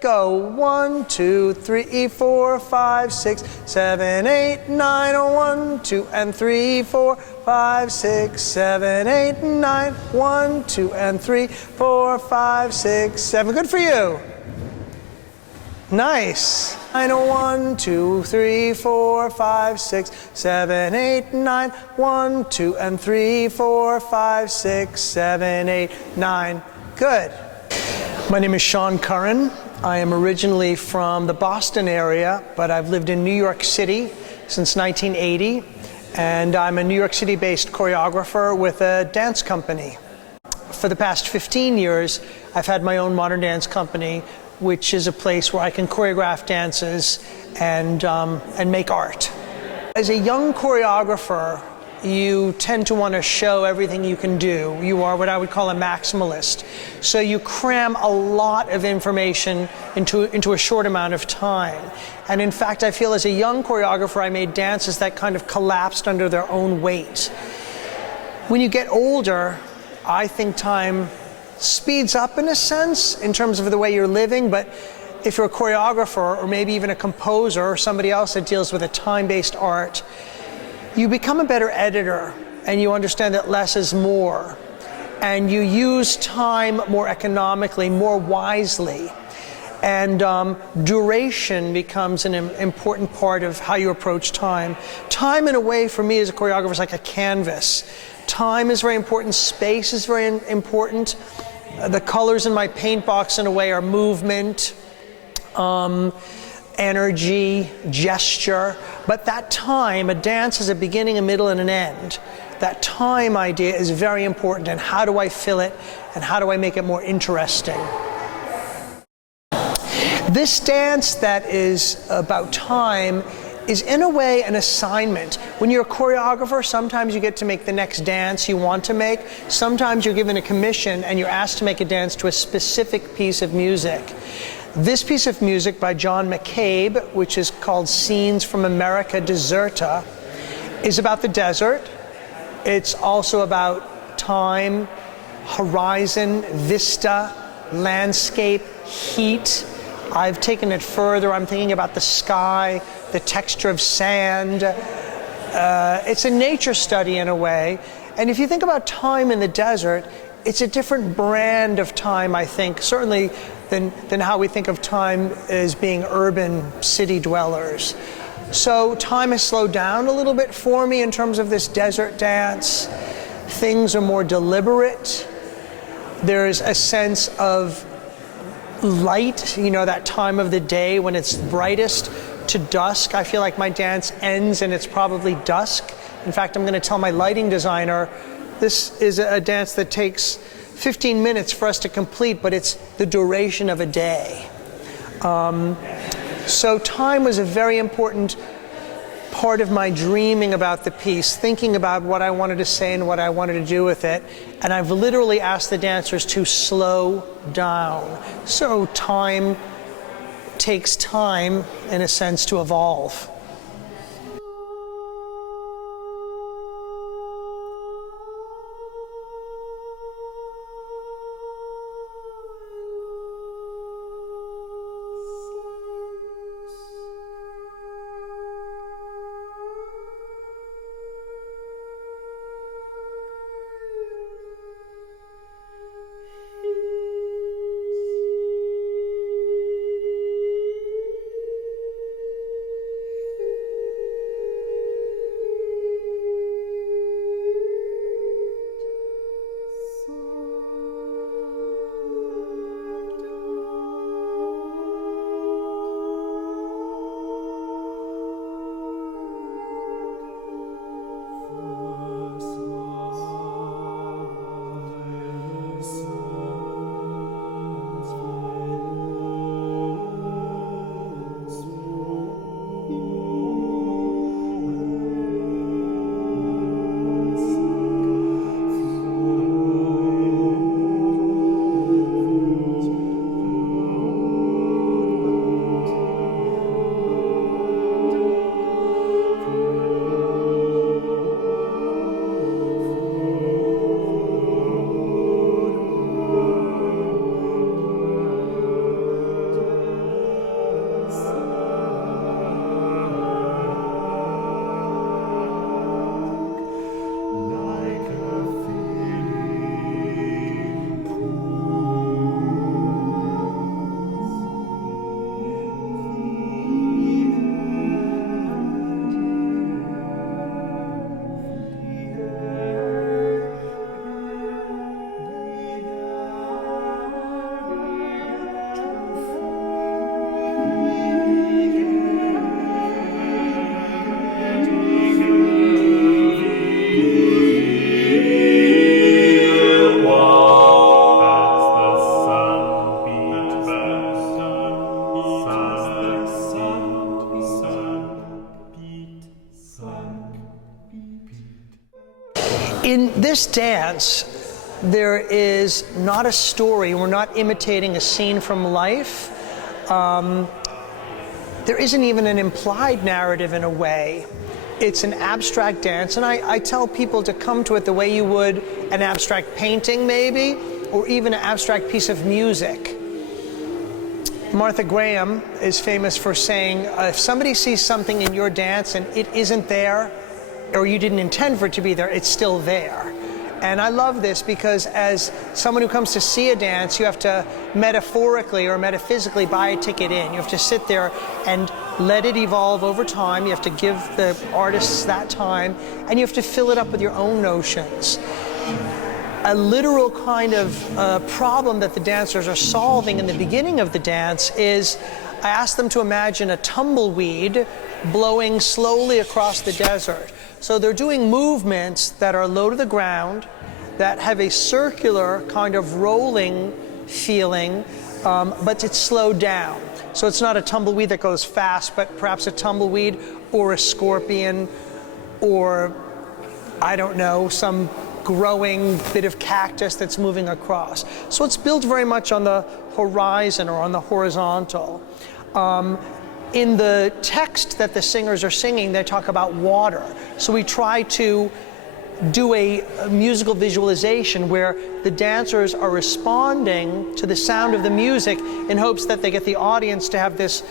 go. 1, 2, 3, 4, 5, 6, 7, 8, 9. 1, 2, and 3, 4, 5, 6, 7, 8, 9. 1, 2, and 3, 4, 5, 6, 7. Good for you. Nice. 1, 2, 3, 4, 5, 6, 7, 8, 9. 1, 2, and 3, 4, 5, 6, 7, 8, 9. Good. My name is Seán Curran. I am originally from the Boston area, but I've lived in New York City since 1980, and I'm a New York City-based choreographer with a dance company. For the past 15 years, I've had my own modern dance company, which is a place where I can choreograph dances and make art. As a young choreographer, you tend to want to show everything you can do. You are what I would call a maximalist. So you cram a lot of information into a short amount of time. And in fact, I feel as a young choreographer, I made dances that kind of collapsed under their own weight. When you get older, I think time speeds up in a sense in terms of the way you're living, but if you're a choreographer or maybe even a composer or somebody else that deals with a time-based art, you become a better editor and you understand that less is more, and you use time more economically, more wisely, and duration becomes an important part of how you approach time. Time, in a way, for me as a choreographer, is like a canvas. Time is very important, space is very important. The colors in my paint box, in a way, are movement, energy, gesture, but that time, a dance has a beginning, a middle, and an end. That time idea is very important, and how do I fill it, and how do I make it more interesting? This dance that is about time is, in a way, an assignment. When you're a choreographer, sometimes you get to make the next dance you want to make. Sometimes you're given a commission and you're asked to make a dance to a specific piece of music. This piece of music by McCabe, which is called Scenes from America Deserta, is about the desert. It's also about time, horizon, vista, landscape, heat. I've taken it further. I'm thinking about the sky, the texture of sand. It's a nature study in a way. And if you think about time in the desert, it's a different brand of time, I think, certainly than how we think of time as being urban city dwellers. So time has slowed down a little bit for me in terms of this desert dance. Things are more deliberate. There's a sense of light, you know, that time of the day when it's brightest to dusk. I feel like my dance ends and it's probably dusk. In fact, I'm going to tell my lighting designer, this is a dance that takes 15 minutes for us to complete, but it's the duration of a day. So time was a very important part of my dreaming about the piece, thinking about what I wanted to say and what I wanted to do with it. And I've literally asked the dancers to slow down. So time takes time, in a sense, to evolve. In this dance, there is not a story. We're not imitating a scene from life. There isn't even an implied narrative in a way. It's an abstract dance, and I tell people to come to it the way you would an abstract painting, maybe, or even an abstract piece of music. Martha Graham is famous for saying, if somebody sees something in your dance and it isn't there, or you didn't intend for it to be there, it's still there. And I love this because as someone who comes to see a dance, you have to metaphorically or metaphysically buy a ticket in. You have to sit there and let it evolve over time. You have to give the artists that time, and you have to fill it up with your own notions. A literal kind of problem that the dancers are solving in the beginning of the dance is, I ask them to imagine a tumbleweed blowing slowly across the desert. So they're doing movements that are low to the ground, that have a circular kind of rolling feeling, but it's slowed down. So it's not a tumbleweed that goes fast, but perhaps a tumbleweed or a scorpion or, I don't know, some growing bit of cactus that's moving across. So it's built very much on the horizon or on the horizontal. In the text that the singers are singing, they talk about water. So we try to do a musical visualization where the dancers are responding to the sound of the music in hopes that they get the audience to have this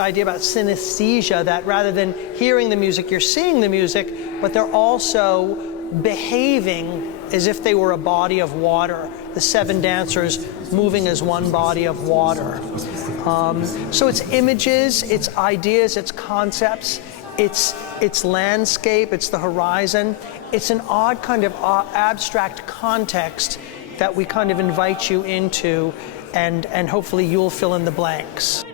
idea about synesthesia, that rather than hearing the music, you're seeing the music, but they're also behaving as if they were a body of water, the 7 dancers moving as one body of water. So it's images, it's ideas, it's concepts, it's landscape, it's the horizon. It's an odd kind of abstract context that we kind of invite you into, and hopefully you'll fill in the blanks.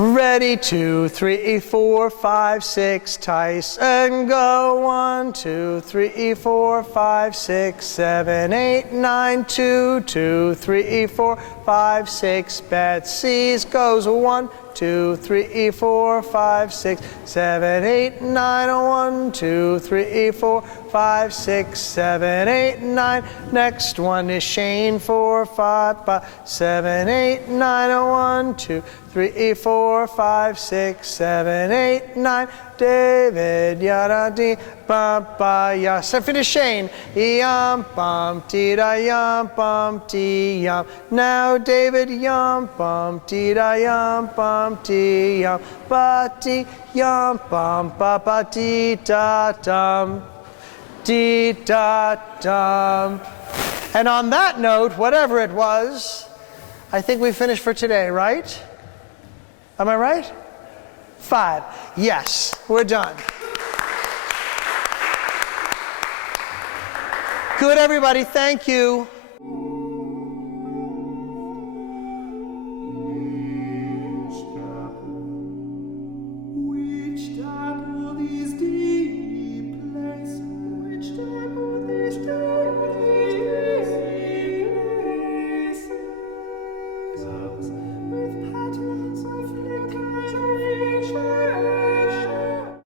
Ready, 2, 3, 4, 5, 6, Tyson, go. 1, 2, 3, 4, 5, 6, 7, 8, 9, 2, 2, 3, 4, 5, 6, Betsy's goes. 1, 2, 3, 4, 5, 6, 7, 8, 9, 1, 2, 3, 4, 5, 6, 7, 8, 9. Next one is Shane, 4, 5, 7, 8, 9, 1, 2, 3, 4, 5, 6, 7, 8, 9. David, yada dee, ba ba ya. So finish Shane. Yum bum dee da yum bum dee yum. Now David, yum bum dee da yum bum dee yum ba dee yum bum ba ba dee da dum dee da dum. And on that note, whatever it was, I think we finished for today, right? Am I right? 5. Yes, we're done. Good, everybody. Thank you.